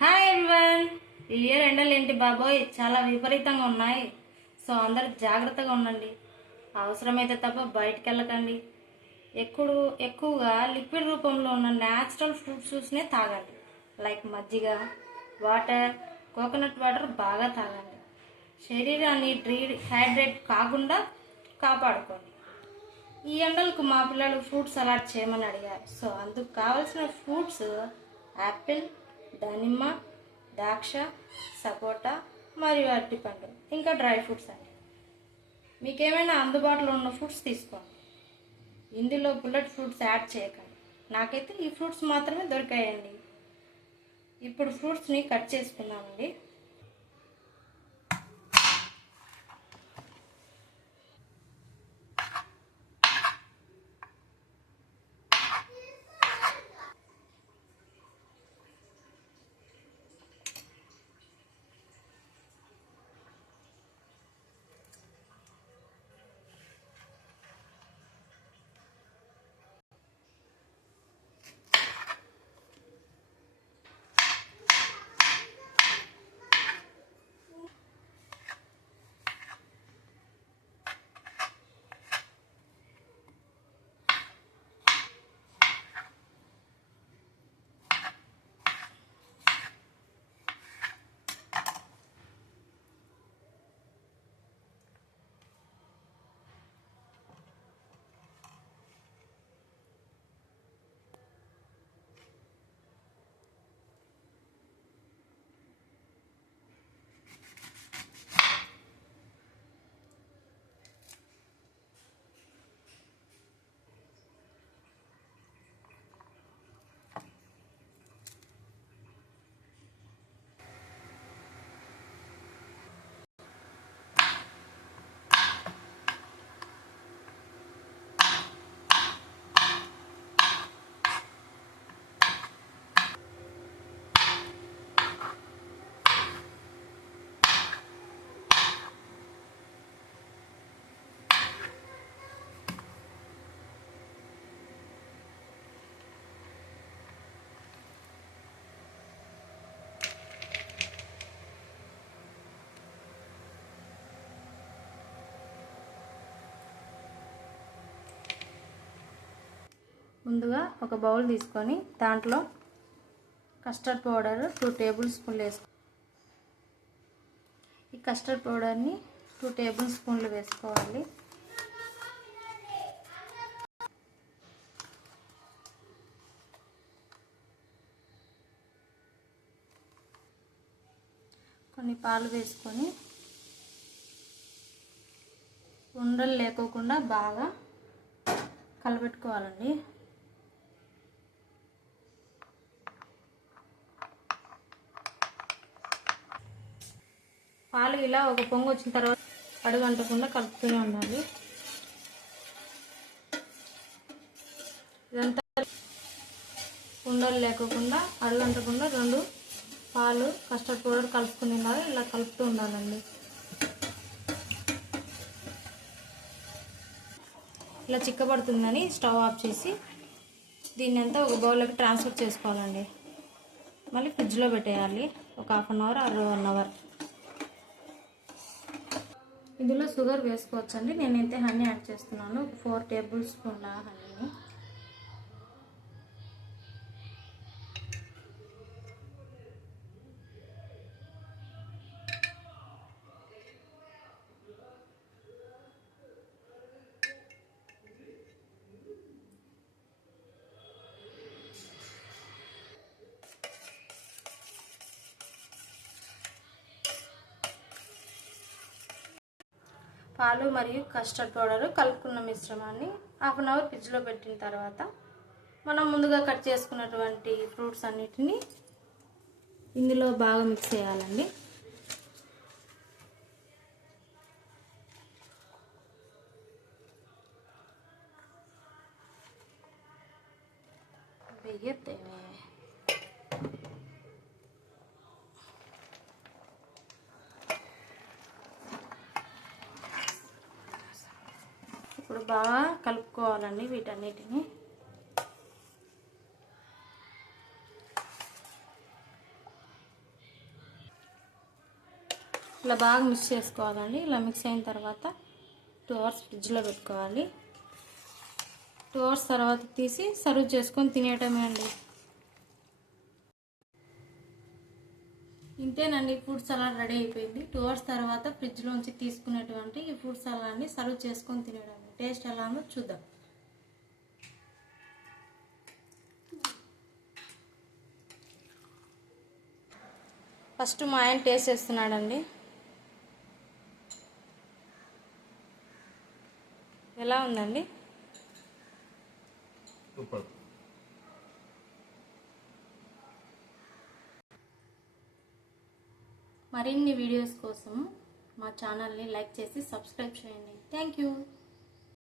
Hi everyone. ఈ year ఎండలు ఏంటి బాబోయ్, చాలా విపరీతంగా ఉన్నాయి. సో అందరు జాగ్రత్తగా ఉండండి. అవసరమైతే తప్ప బయటికి వెళ్ళకండి. ఎక్కువగా లిక్విడ్ రూపంలో ఉన్న న్యాచురల్ ఫ్రూట్ జ్యూస్నే తాగండి. లైక్ మజ్జిగ, వాటర్, కోకోనట్ వాటర్ బాగా తాగండి. శరీరాన్ని హైడ్రేట్ కాకుండా కాపాడుకోండి. ఈ ఎండలకు మా పిల్లలు ఫ్రూట్ సలాడ్ చేయమని అడిగారు. సో అందుకు కావాల్సిన ఫ్రూట్స్ యాపిల్, దానిమ్మ, ద్రాక్ష, సపోటా మరియు అరటిపండు, ఇంకా డ్రై ఫ్రూట్స్ అండి. మీకేమైనా అందుబాటులో ఉన్న ఫ్రూట్స్ తీసుకోండి. ఇందులో బుల్లెట్ ఫ్రూట్స్ యాడ్ చేయకండి. నాకైతే ఈ ఫ్రూట్స్ మాత్రమే దొరికాయండి. ఇప్పుడు ఫ్రూట్స్ని కట్ చేసుకున్నామండి. ముందుగా ఒక బౌల్ తీసుకొని దాంట్లో కస్టర్డ్ పౌడర్ 2 టేబుల్ స్పూన్లు వేసుకో. ఈ కస్టర్డ్ పౌడర్ని 2 టేబుల్ స్పూన్లు వేసుకోవాలి. కొన్ని పాలు వేసుకొని ఉండలు లేకోకుండా బాగా కలపెట్టుకోవాలండి. పాలు ఇలా ఒక పొంగు వచ్చిన తర్వాత అడుగంటకుండా కలుపుతూనే ఉండాలి. ఇదంతా ఉండలు లేకోకుండా అడుగంటకుండా 2 పాలు కస్టర్డ్ పౌడర్ కలుపుకుని ఉండాలి. ఇలా కలుపుతూ ఉండాలండి. ఇలా చిక్కబడుతుందని స్టవ్ ఆఫ్ చేసి దీన్ని అంతా ఒక బౌల్లోకి ట్రాన్స్ఫర్ చేసుకోవాలండి. మళ్ళీ ఫ్రిడ్జ్లో పెట్టేయాలి ఒక 1/2 అవర్ ఆర్ 1 అవర్. ఇందులో షుగర్ వేసుకోవచ్చండి. నేనైతే హనీ యాడ్ చేస్తున్నాను. ఒక 4 టేబుల్ స్పూన్ల హనీని. పాలు మరియు కస్టర్డ్ పౌడర్ కలుపుకున్న మిశ్రమాన్ని 1/2 అవర్ ఫ్రిడ్జ్లో పెట్టిన తర్వాత మనం ముందుగా కట్ చేసుకున్నటువంటి ఫ్రూట్స్ అన్నిటినీ ఇందులో బాగా మిక్స్ చేయాలండి. వెయ్యొద్దేమే. ఇప్పుడు బాగా కలుపుకోవాలండి వీటన్నిటిని. ఇలా బాగా మిక్స్ చేసుకోవాలండి. ఇలా మిక్స్ అయిన తర్వాత 2 అవర్స్ ఫ్రిడ్జ్లో పెట్టుకోవాలి. 2 అవర్స్ తర్వాత తీసి సర్వ్ చేసుకొని తినేయటమే అండి. ఇంతేనండి, ఫ్రూట్ సలాడ్ రెడీ అయిపోయింది. 2 అవర్స్ తర్వాత ఫ్రిడ్జ్లోంచి తీసుకునేటువంటి ఈ ఫ్రూట్ సలాడ్ని సర్వ్ చేసుకొని తినేయడం. టేస్ట్ ఎలా ఉందో చూద్దాం. ఫస్ట్ మా ఆయన టేస్ట్ చేస్తున్నాడండి. ఎలా ఉందండి? సూపర్. మరిన్ని వీడియోస్ కోసం మా ఛానల్ని లైక్ చేసి సబ్స్క్రైబ్ చేయండి. Thank you.